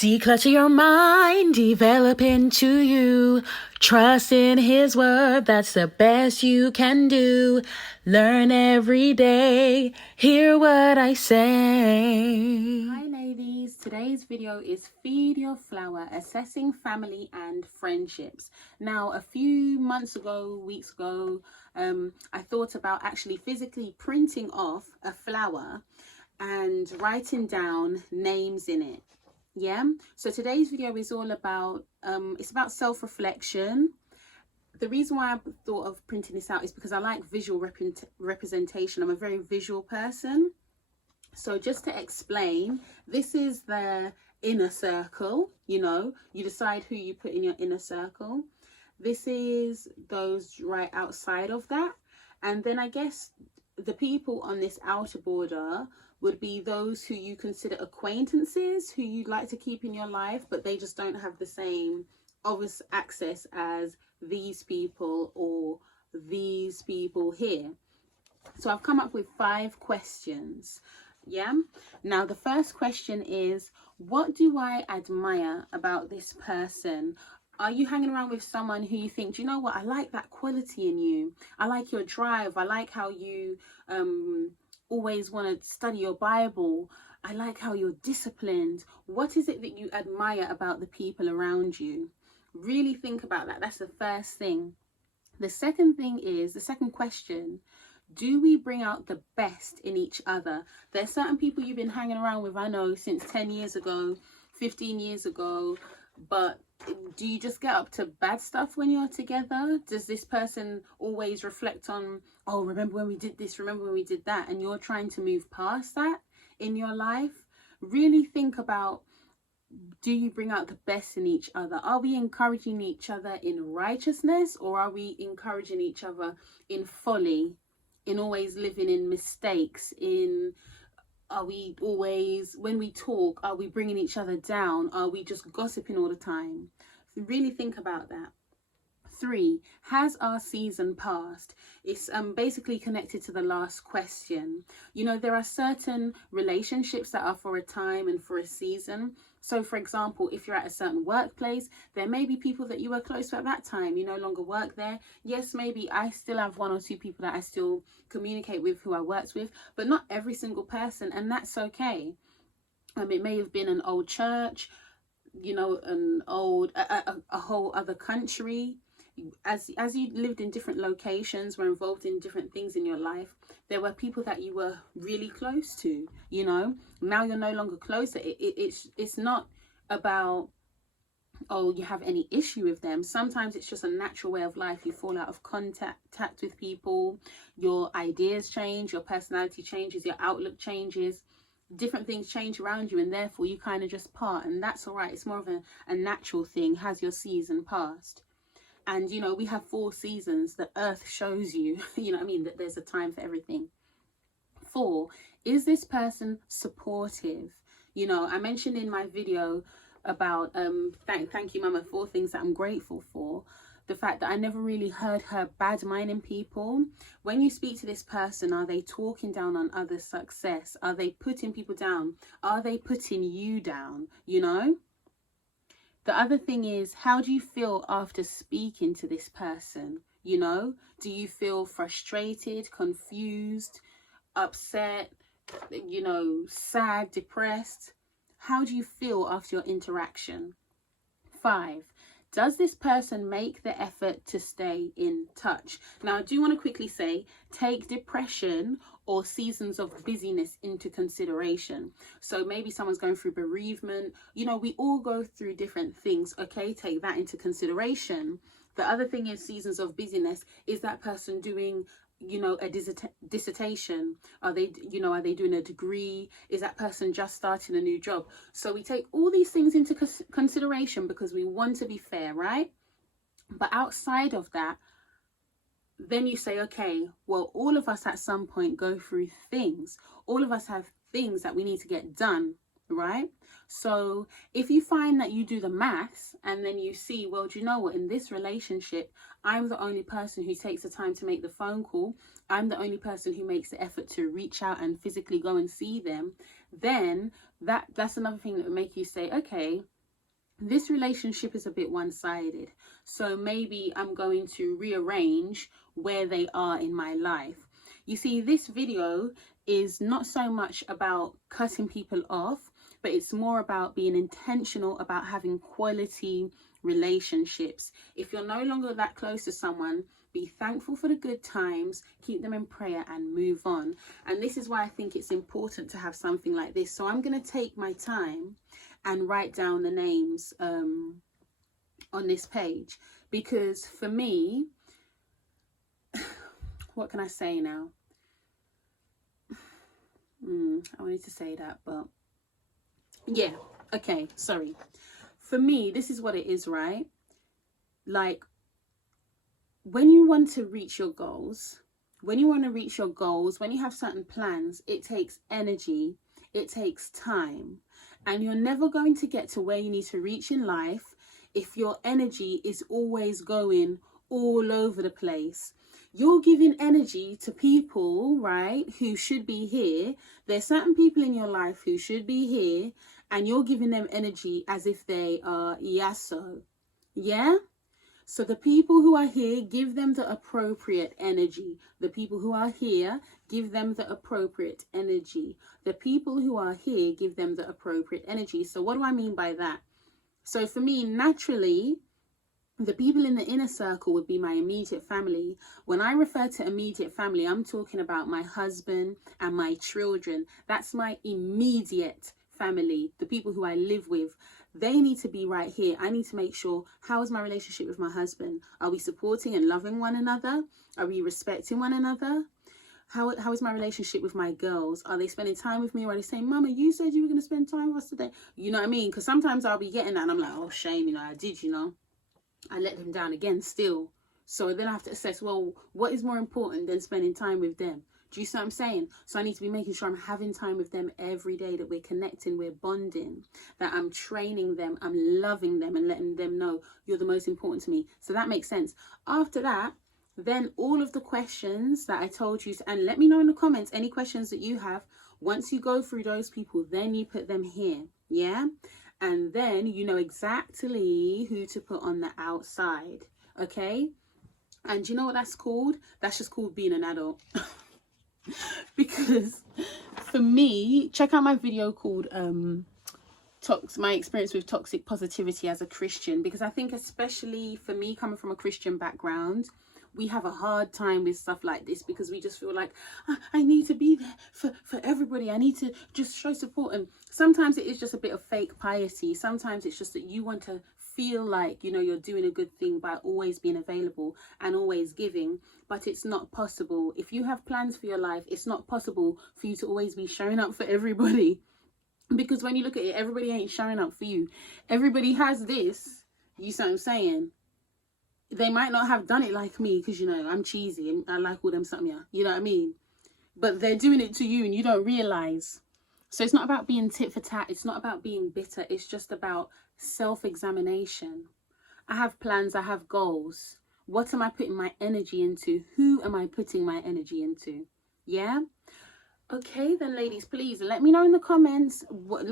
Declutter your mind, develop into you. Trust in His word, that's the best you can do. Learn every day, hear what I say. Hi ladies, today's video is Feed Your Flower, Assessing Family and Friendships. Now, a few weeks ago, I thought about actually physically printing off a flower and writing down names in it. Yeah, so today's video is all about it's about self-reflection. The reason why I thought of printing this out is because I like visual representation. I'm a very visual person. So just to explain, this is the inner circle. You decide who you put in your inner circle. This is those right outside of that, and then I guess the people on this outer border would be those who you consider acquaintances, who you'd like to keep in your life, but they just don't have the same obvious access as these people or these people here. So I've come up with 5 questions. Yeah. Now, the first question is, what do I admire about this person? Are you hanging around with someone who you think, do you know what, I like that quality in you. I like your drive. I like how you always want to study your Bible. I like how you're disciplined. What is it that you admire about the people around you? Really think about that. That's the first thing. The second question, do we bring out the best in each other? There's certain people you've been hanging around with, I know, since 10 years ago, 15 years ago, but do you just get up to bad stuff when you're together? Does this person always reflect on, oh, remember when we did this, remember when we did that, and you're trying to move past that in your life? Really think about, do you bring out the best in each other? Are we encouraging each other in righteousness, or are we encouraging each other in folly, in always living in mistakes? Are we always, when we talk, are we bringing each other down? Are we just gossiping all the time? Really think about that. 3, has our season passed? It's basically connected to the last question. There are certain relationships that are for a time and for a season. So for example, if you're at a certain workplace, there may be people that you were close to at that time, you no longer work there. Yes, maybe I still have 1 or 2 people that I still communicate with, who I worked with, but not every single person, and that's okay. It may have been an old church, an old a whole other country. As you lived in different locations, were involved in different things in your life, there were people that you were really close to. Now you're no longer closer. It's not about, oh, you have any issue with them. Sometimes it's just a natural way of life. You fall out of contact with people, your ideas change, your personality changes, your outlook changes, different things change around you, and therefore you kind of just part, and that's all right. It's more of a natural thing. Has your season passed? And we have 4 seasons. The earth shows you, that there's a time for everything. 4, is this person supportive? I mentioned in my video about thank you mama, 4 things that I'm grateful for. The fact that I never really heard her bad minding people. When you speak to this person, are they talking down on others' success? Are they putting people down? Are they putting you down? The other thing is, how do you feel after speaking to this person? Do you feel frustrated, confused, upset, sad, depressed? How do you feel after your interaction? 5, does this person make the effort to stay in touch? Now, I do want to quickly say, take depression or seasons of busyness into consideration. So maybe someone's going through bereavement. We all go through different things. Okay, take that into consideration. The other thing is, seasons of busyness. Is that person doing a dissertation? Are they doing a degree? Is that person just starting a new job? So we take all these things into consideration because we want to be fair, right? But outside of that, then you say, okay, well, all of us at some point go through things. All of us have things that we need to get done. right? So if you find that you do the maths and then you see, well, do you know what, in this relationship, I'm the only person who takes the time to make the phone call, I'm the only person who makes the effort to reach out and physically go and see them, then that's another thing that would make you say, okay, this relationship is a bit one-sided, so maybe I'm going to rearrange where they are in my life. You see, this video is not so much about cutting people off, but it's more about being intentional about having quality relationships. If you're no longer that close to someone, be thankful for the good times, keep them in prayer, and move on. And this is why I think it's important to have something like this. So I'm going to take my time and write down the names on this page, because for me, what can I say now? I wanted to say that, but yeah, okay, sorry. For me, this is what it is, right? Like, when you want to reach your goals, when you have certain plans, it takes energy, it takes time, and you're never going to get to where you need to reach in life if your energy is always going all over the place. You're giving energy to people, right, who should be here. There's certain people in your life who should be here, and you're giving them energy as if they are yasso. Yeah? So the people who are here, give them the appropriate energy. The people who are here, give them the appropriate energy. The people who are here, give them the appropriate energy. So what do I mean by that? So for me, naturally, the people in the inner circle would be my immediate family. When I refer to immediate family, I'm talking about my husband and my children. That's my immediate family, the people who I live with. They need to be right here. I need to make sure, how is my relationship with my husband? Are we supporting and loving one another? Are we respecting one another? How is my relationship with my girls? Are they spending time with me? Or are they saying, Mama, you said you were going to spend time with us today? You know what I mean? Because sometimes I'll be getting that and I'm like, oh, shame, I did, I let them down again still. So then I have to assess, well, what is more important than spending time with them? Do you see what I'm saying? So I need to be making sure I'm having time with them every day, that we're connecting, we're bonding, that I'm training them, I'm loving them and letting them know you're the most important to me. So that makes sense. After that, then all of the questions that I told you, and let me know in the comments any questions that you have. Once you go through those people, then you put them here. Yeah? And then you know exactly who to put on the outside. Okay? And you know what that's called? That's just called being an adult. Because for me, check out my video called my experience with toxic positivity as a Christian, because I think especially for me, coming from a Christian background, we have a hard time with stuff like this, because we just feel like, I need to be there for everybody. I need to just show support. And sometimes it is just a bit of fake piety. Sometimes it's just that you want to feel like, you're doing a good thing by always being available and always giving. But it's not possible. If you have plans for your life, it's not possible for you to always be showing up for everybody. Because when you look at it, everybody ain't showing up for you. Everybody has this. You see what I'm saying? They might not have done it like me, because, I'm cheesy and I like all them something, yeah. You know what I mean? But they're doing it to you and you don't realize. So it's not about being tit for tat. It's not about being bitter. It's just about self-examination. I have plans. I have goals. What am I putting my energy into? Who am I putting my energy into? Yeah? Okay, then, ladies, please let me know in the comments, what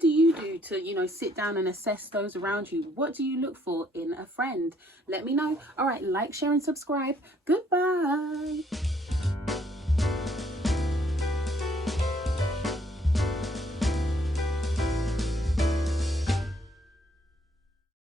do you do to, sit down and assess those around you? What do you look for in a friend? Let me know. All right, like, share, and subscribe. Goodbye.